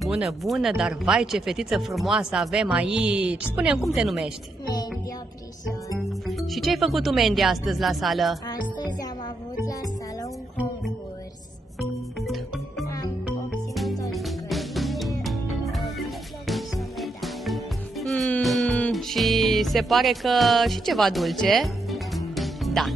Bună, bună, dar vai ce fetiță frumoasă avem aici! Spune-mi, cum te numești? Mandy Aprișan. Și ce ai făcut tu, Mandy, astăzi la sală? Astăzi am avut la sală un concurs. Am obținut o jucărie, o diplomă și o medalie. Și se pare că și ceva dulce? Da.